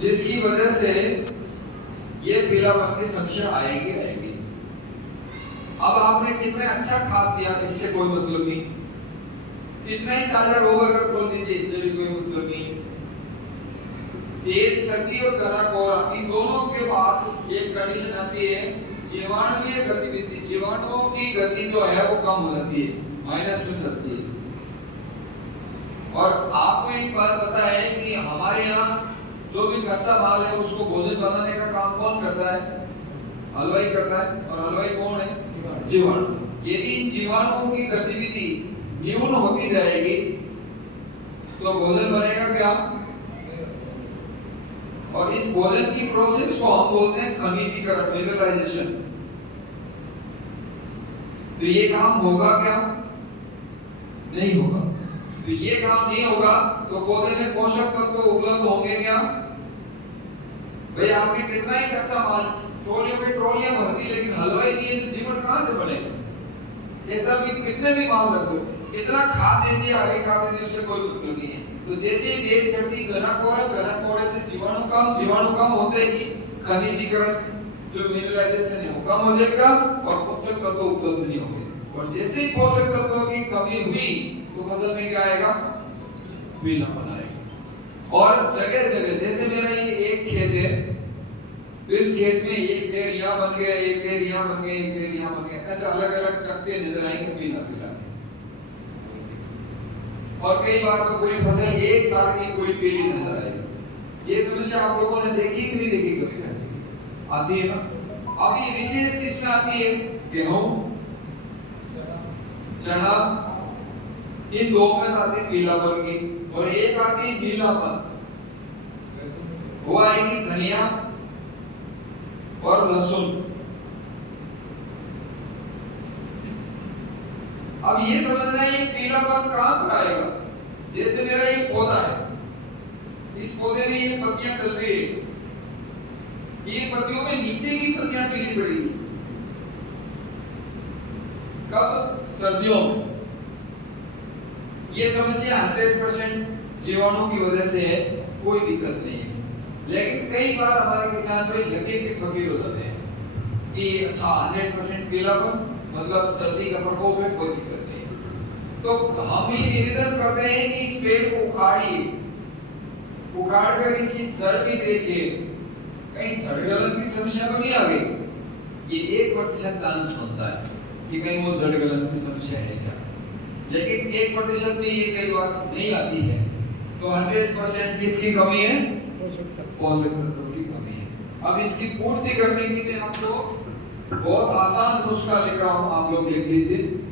जिसकी वजह से ये पीलापन की समस्या आएगी आएगी। अब आपने कितना अच्छा खाद दिया, इससे कोई मतलब नहीं। कितना ही ताजा गोबर का खोल दीजिए, इससे भी कोई मतलब नहीं। तेज सर्दी और घना कोहरा, इन दोनों के बाद एक कंडीशन आती है, जीवाणुवीय गतिविधि, जीवाणुओं की गति जो है वो कम हो जाती है, माइनस में चलती है। और आपको एक बात पता है कि हमारे यहाँ जो भी कच्चा माल है उसको भोजन बनाने का काम कौन करता है? हलवाई करता है। और हलवाई कौन है? जीवाणु। यदि इन जीवाणुओं की गतिविधि न्यून होती जाएगी तो भोजन बनेगा क्या? और इस भोजन की प्रोसेस को हम बोलते हैं खनिजीकरण, मिनरलाइजेशन। तो ये काम होगा क्या? नहीं होगा। तो ये काम नहीं होगा तो पौधे में पोषक तत्व उपलब्ध होंगे क्या? भाई आपने कितना ही कच्चा माल, ट्रॉलियों में ट्रॉलियां भरती, लेकिन हलवाई नहीं है तो जीवन कहां से बनेगा? ऐसा भी कितने भी माल रखो, कितना खाद दे दिया, हरी खाद दे दी, उससे कोई मतलब नहीं है। तो जैसे ही देर चढ़ती, घना कोहरे से जीवाणु कम होते ही खनिजीकरण जो मिनरलाइजेशन है वो कम हो जाएगा और पोषक तत्व उपलब्ध नहीं होंगे। और जैसे ही पोषक तत्वों की कमी हुई तो फसल में क्या आएगा? पीलापन आएगा। और जगह जगह, जैसे मेरा ये एक खेत है, तो इस खेत में एक पेड़ यहाँ बन गया, एक पेड़ यहाँ बन गया, एक पेड़ यहाँ बन गया, ऐसे अलग अलग चकते नजर आएंगे पीला पीला। और कई बार तो पूरी फसल एक साल की पूरी पीली नजर आएगी। ये समस्या आप लोगों ने देखी कि नहीं देखी? कभी आती है ना। अब ये विशेष किसमें आती है? गेहूं, चना, इन दो में आती है पीलापन की, और एक आती है नीलापन, वो आएगी धनिया और लहसुन। अब ये समझना है ये पीलापन कहां पर आएगा? जैसे मेरा एक पौधा है, इस पौधे में ये पत्तियां चल रही है, ये पत्तियों में नीचे की पत्तियां पीली पड़ेगी। कब? सर्दियों में। ये समस्या 100% जीवाणु की वजह से है, कोई दिक्कत नहीं है। लेकिन कई बार हमारे किसान भाई लगे के फकीर हो जाते हैं कि अच्छा 100% पीलापन मतलब सर्दी का प्रकोप है, कोई दिक्कत नहीं। तो हम ही निवेदन करते हैं कि इस पेड़ को उखाड़िए, उखाड़ कर इसकी जड़ भी देखिए, कहीं जड़ गलन की समस्या तो नहीं आ गई। ये 1% चांस होता है कि कहीं वो जड़ गलन की समस्या है क्या, लेकिन 1% भी ये कई बार नहीं आती है। तो 100% किसकी कमी है? पोषक तत्वों की कमी है। अब इसकी पूर्ति करने के लिए हम लोग बहुत आसान नुस्खा लिख रहा हूं, आप लोग लिख लीजिए।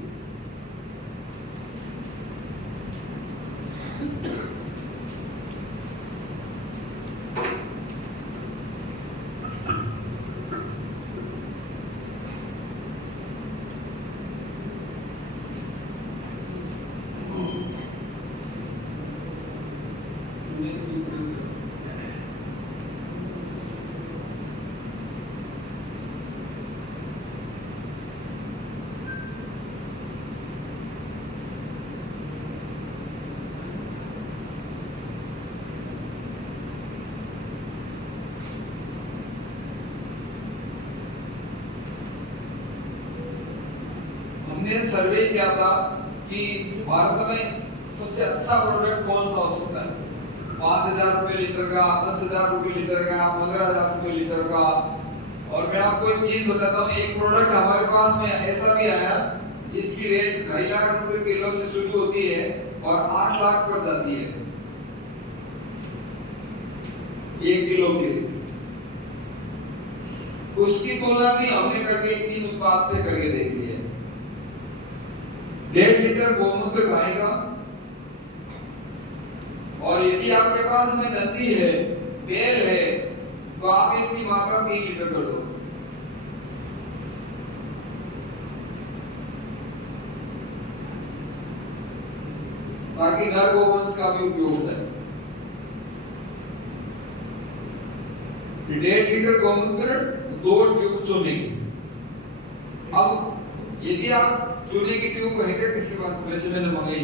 हमने सर्वे किया था कि भारत में सबसे अच्छा प्रोडक्ट कौन सा हो सकता है? 5,000 रुपए लीटर का, 10,000 रुपए लीटर का, 15,000 रुपए लीटर का। और मैं आपको एक चीज बताता हूँ, एक प्रोडक्ट हमारे पास में ऐसा भी आया जिसकी रेट 2.5 लाख रुपए किलो से शुरू होती है और 8 लाख पर जाती है 1 किलो की। उसकी तुलना भी हमने करके 3 उत्पाद से करके देख ली है। 1.5 लीटर गोमूत्र गाय का, और यदि आपके पास में नंदी है, बैल है, तो आप इसकी मात्रा 3 लीटर कर दो। ताकि नर गोवंश का भी उपयोग हो जाए। 1.5 लीटर गोमूत्र, 2 ट्यूब चूने। अब यदि आप चूने की ट्यूब है क्या किसके पास? वैसे मैंने मंगाई,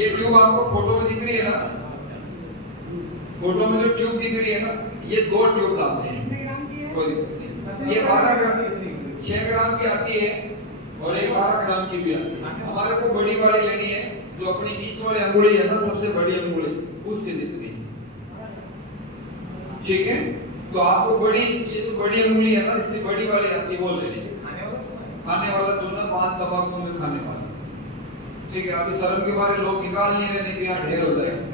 ये ट्यूब आपको फोटो में दिख रही है ना, फोटो में जो ट्यूब दिख रही है ना, ये 2 ट्यूब डालते हैं, कोई दिक्कत नहीं। ये 6 ग्राम की आती है और एक 12 ग्राम की भी आती है। हमारे को बड़ी वाली लेनी है, जो अपनी बीच वाली अंगुली है ना, सबसे बड़ी अंगुली उसके जितनी, ठीक है। तो आपको बड़ी, ये जो बड़ी अंगुली है ना, इससे बड़ी वाली आती है वो ले लीजिए। खाने वाला चूना 5 तंबाकू में खाने वाला, ठीक है। अभी शर्म के मारे लोग निकाल नहीं रहे, नहीं यहाँ ढेर हो जाएगा।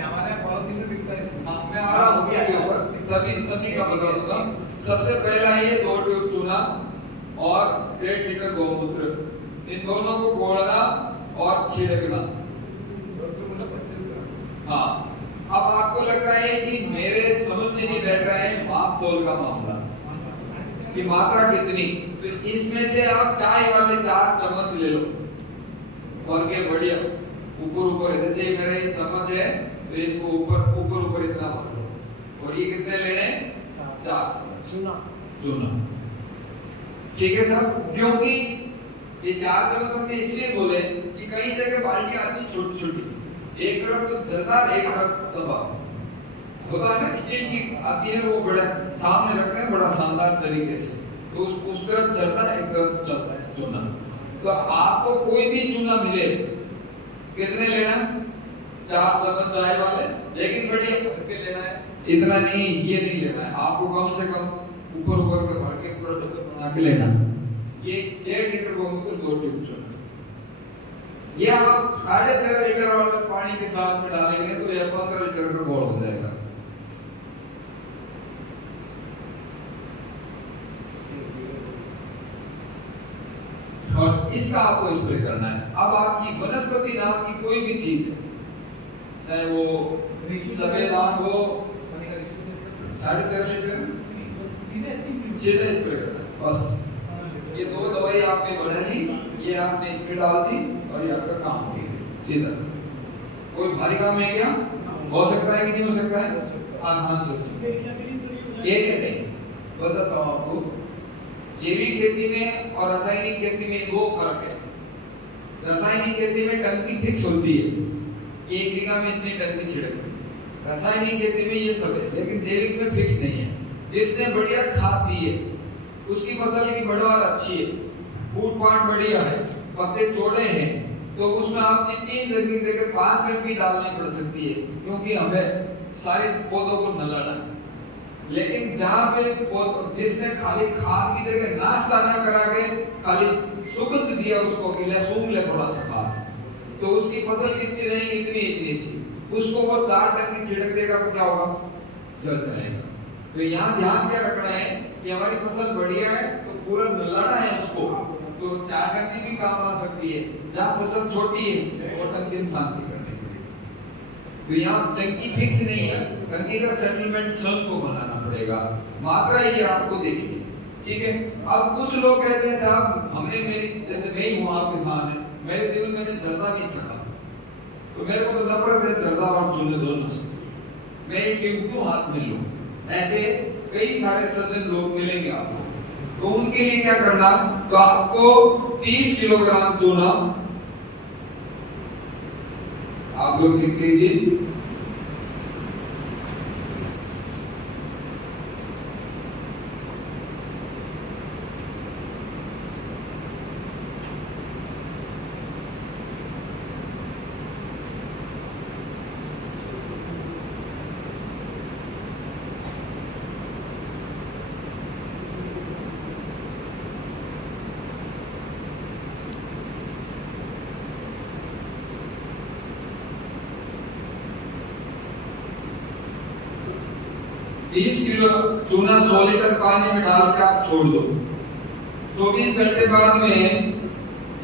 हमारे पॉलिथीन में बिकता है। हाँ, मैं आ रहा हूँ उसके ऊपर, सभी का बता दूंगा। सबसे पहला ये 2 ट्यूब चूना और 1.5 लीटर गौमूत्र, इन दोनों को घोलना और छिड़कना। हाँ, अब आपको लग रहा है कि मेरे समझ में नहीं बैठ रहा है माप तोल का मामला कि मात्रा कितनी, तो इसमें से आप चाय वाले 4 चम्मच ले लो और के बढ़िया ऊपर जैसे मेरे चम्मच है तो इसको ऊपर इतना भर लो। और ये कितने लेने? 4 चम्मच चूना, ठीक है साहब। क्योंकि ये 4 चम्मच हमने इसलिए बोले कि कई जगह बाल्टी आती छोटी छोटी, एक तरफ तो जरदार एक तरफ दबा होता है ना, स्टील की आती है, वो बड़ा सामने रखते हैं बड़ा शानदार तरीके से, तो उस तरफ चलता है, एक तरफ चलता है चूना। तो आपको कोई भी चूना मिले, कितने लेना? 4 चम्मच चाय वाले, लेकिन बढ़िया भर के लेना है, इतना नहीं, ये नहीं लेना है आपको, कम से कम ऊपर के भर के पूरा डब्बा बना के लेना। ये 1.5 लीटर गौमूत्र 2 ट्यूब चूना, ये आप 13.5 लीटर वाले पानी के साथ में डालेंगे तो ये 15 लीटर का घोल हो जाएगा। और इसका आपको स्प्रे करना है। अब आपकी वनस्पति नाम की कोई भी चीज है, चाहे वो सफेद आम हो, 13.5 लीटर सीधे स्प्रे करना है बस। ये 2 दवाई आपने बना ली, ये आपने इसमें डाल दी और ये आपका काम हो गया सीधा। कोई भारी काम है क्या? हो सकता है कि नहीं हो सकता है? आसान से ये नहीं बताता हूँ आपको। जैविक खेती में और रासायनिक खेती में 2 फर्क है। रासायनिक खेती में टंकी फिक्स होती है कि 1 बीघा में इतनी टंकी छिड़कनी, रासायनिक खेती में ये सब है, लेकिन जैविक में फिक्स नहीं है। जिसने बढ़िया खाद दी है उसकी फसल की बढ़वार अच्छी है, फूट पाट बढ़िया है, पत्ते चौड़े हैं, तो उसमें आपकी 3 टन की जगह 5 टन भी डालनी पड़ सकती है, क्योंकि हमें सारे पौधों को न लाना। लेकिन जहाँ पे जिसने खाली खाद की जगह नाश्ता ना करा के खाली सुगंध दिया उसको कि ले सूंघ ले थोड़ा सा खाद, तो उसकी फसल कितनी रहेगी? इतनी सी। उसको वो 4 टन की छिड़क देगा तो क्या होगा? जल जाएगा। तो यहाँ ध्यान क्या रखना है कि हमारी फसल बढ़िया है तो पूरा नलाना है उसको, तो 4 टन की भी काम आ सकती है। जहाँ फसल छोटी है वो टंकी इंसान की करनी पड़ेगी। तो यहाँ टंकी फिक्स नहीं है, टंकी का सेटलमेंट स्वयं को बनाना पड़ेगा, मात्रा ये आपको देखनी है, ठीक है। अब कुछ लोग कहते हैं साहब हमने जैसे मैं ही हूँ आपके सामने, मेरे जीवन में जर्दा नहीं सका, तो मेरे को तो नफरत है जर्दा और चूने दोनों से, मैं एक ट्यूब क्यों हाथ में लूं? ऐसे कई सारे सज्जन लोग मिलेंगे आपको, तो उनके लिए क्या करना? तो आपको 30 किलोग्राम चूना आप लोग लिख लीजिए, किलो चूना 100 लीटर पानी में डाल के आप छोड़ दो। 24 घंटे बाद में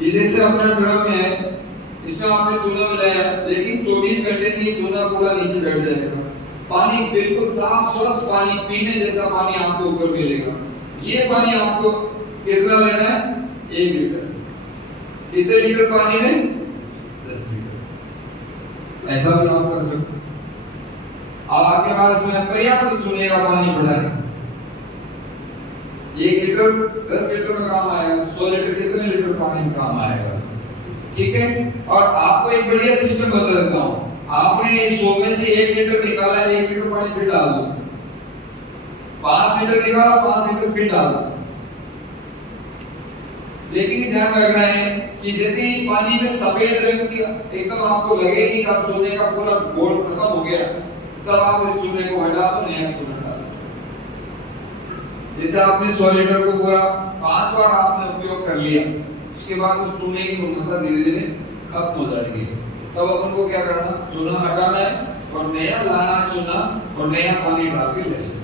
ये जैसे अपना ड्रम है इसमें आपने चूना मिलाया, लेकिन 24 घंटे में चूना पूरा नीचे बैठ जाएगा, पानी बिल्कुल साफ स्वच्छ पानी पीने जैसा पानी आपको ऊपर मिलेगा। ये पानी आपको कितना लेना है? 1 लीटर। कितने लीटर पानी में? 10 लीटर। ऐसा भी आप कर सकते। अब आपके पास में पर्याप्त चूने का पानी पड़ा है, 1 लीटर 10 लीटर में काम आएगा, 100 लीटर कितने लीटर पानी में काम आएगा? ठीक है। और आपको एक बढ़िया सिस्टम बता देता हूँ, आपने 100 में से 1 लीटर निकाला है, 1 लीटर पानी फिर डाल दो, 5 लीटर निकाला, 5 लीटर फिर डाल दो। लेकिन ये ध्यान रखना है कि जैसे ही पानी में सफेद रंग की एकदम आपको लगे कि अब चूने का पूरा घोल खत्म हो गया, तब आप इस चूने को हटा दो, नया चूना डाल दो। जैसे आपने 100 लीटर को पूरा 5 बार आपने उपयोग कर लिया, उसके बाद उस चूने की गुणवत्ता धीरे धीरे खत्म हो जाएगी। तब अपन को क्या करना, चूना हटाना है और नया लाना चूना और नया पानी डाल के ले सकते।